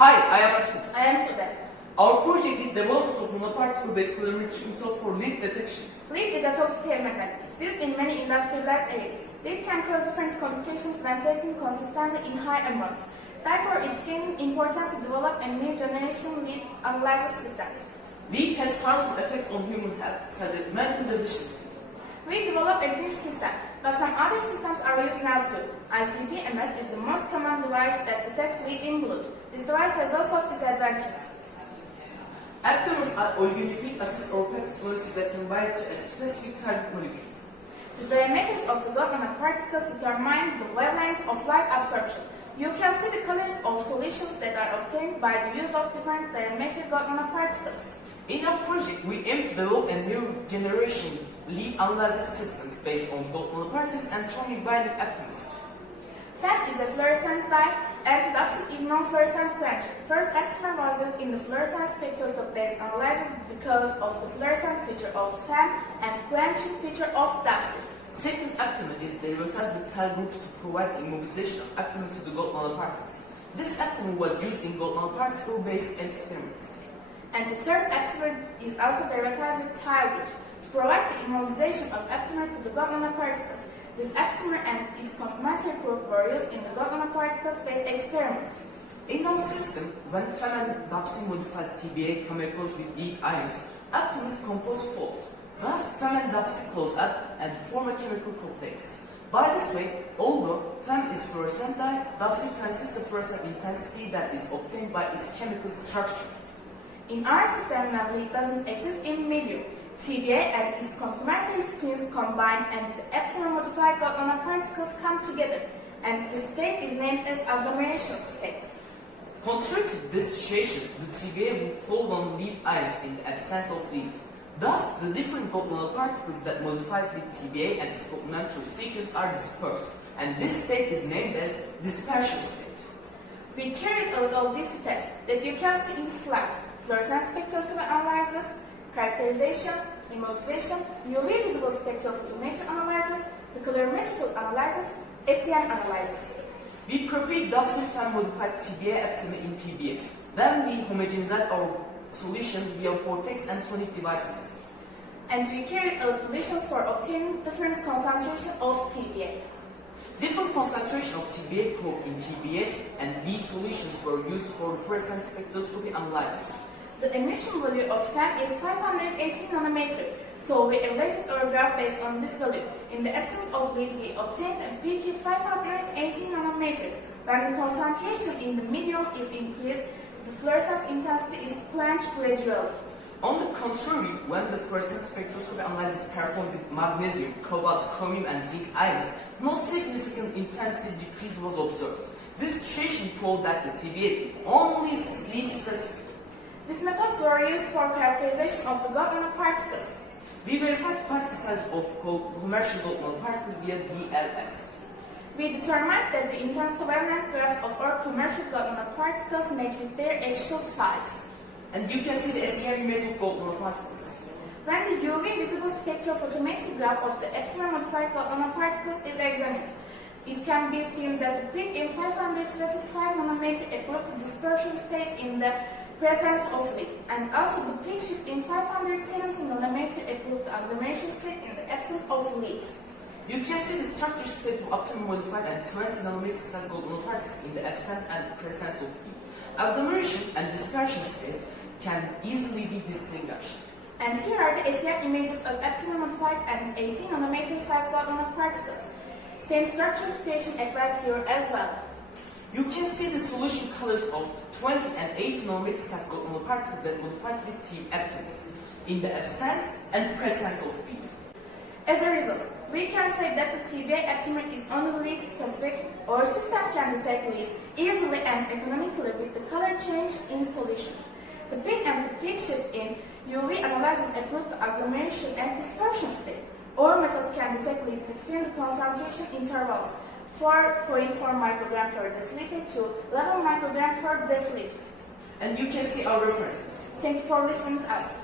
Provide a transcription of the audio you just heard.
Hi, I am Asil. I am Sude. Our project is development of nanoparticle-based colorimetric method for lead detection. Lead is a top-scale method. It's used in many industrialized areas. Lead can cause different complications when taken consistently in high amounts. Therefore, it's gaining importance to develop a new generation lead analysis systems. Lead has harmful effects on human health, such as mental deficiency. We developed a different system, but some other systems are used now too. ICP-MS is the most common device that detects lead in blood. This device has lots of disadvantages. Aptamers are oligonucleic acids or peptide molecules that can bind to a specific target molecule. The diameters of the gold nanoparticles determine the wavelength of light absorption. You can see the colors of solutions that are obtained by the use of different diameter gold nanoparticles. In our project, we aim to develop a new generation lead analysis systems based on gold nanoparticles and strongly binding aptamers. FEM is a fluorescent dye and Asil is non-fluorescent quencher. First aptamer was used in the fluorescent spectroscope-based analysis because of the fluorescent feature of FEM and quenching feature of Asil. Second aptamer is derivatized with TAL groups to provide immobilization of aptamer to the gold nanoparticles. This aptamer was used in gold nanoparticle-based experiments. And the third aptamer is also derivatized with TAL groups to provide the immobilization of aptamers to the gold nanoparticles. This aptamer and its complementary group were used in the gold nanoparticles-based experiments. In our system, when FEM and DAPSI modified TBA come across with lead ions, aptamers compose fold. Thus, FEM and DAPSI close up and form a chemical complex. By this way, although FEM is fluorescent dye, DAPSI consists of fluorescent intensity that is obtained by its chemical structure. In our system, when lead doesn't exist in medium, TBA and its complementary screens combine and the aptamer-modified gold nanoparticles come together, and this state is named as agglomeration state. Contrary to this situation, the TBA will fold on lead ions in the absence of lead. Thus, the different gold nanoparticles that modified with TBA and its complementary sequence are dispersed, and this state is named as dispersion state. We carried out all these steps that you can see in the slide: fluorescent spectroscopy analysis, characterization, immobilization, UV visible spectrophotometry analysis, the colorimetric analysis, SEM analysis. We prepared DAPSI FEM modified TBA aptamer in PBS. Then we homogenized our solution via vortex and sonic devices. And we carried out solutions for obtaining different concentration of TBA. Different concentration of TBA probe in PBS and these solutions were used for fluorescent spectroscopy analysis. The emission value of FEM is 518 nanometer, so we evaluated our graph based on this value. In the absence of lead, we obtained a peak of 518 nanometer. When the concentration in the medium is increased, the fluorescence intensity is quenched gradually. On the contrary, when the fluorescent spectroscopy analysis is performed with magnesium, cobalt, chromium, and zinc ions, no significant intensity decrease was observed. This situation proved that the TBA is only lead specific. These methods were used for characterization of the gold nanoparticles. We verified particle size of commercial gold nanoparticles via DLS. We determined that the intensity wavelength graphs of our commercial gold nanoparticles match with their actual size. And you can see the SEM image of gold nanoparticles. When the UV visible spectrophotometry graph of the aptamer-modified gold nanoparticles is examined, it can be seen that the peak in 525 nanometer approached the dispersion state in the presence of lead, and also the peak shift in 570 nanometer approached the agglomeration state in the absence of lead. You can see the structure state of aptamer-modified and 20 nanometer size gold nanoparticles in the absence and presence of lead. Agglomeration and dispersion state can easily be distinguished. And here are the SEM images of aptamer-modified and 18 nanometer size gold nanoparticles. Same structure situation applies here as well. You can see the solution colors of 20 and 80 nanometer size gold nanoparticles that modified with aptamers in the absence and presence of lead. As a result, we can say that the TBA aptamer is only lead specific. Our system can detect leads easily and economically with the color change in solutions. The peak and the peak shift in UV analysis approach the agglomeration and dispersion state. Our method can detect lead between the concentration intervals 4.4 microgram per deciliter to 11 microgram per deciliter. And you can see our references. Thank you for listening to us.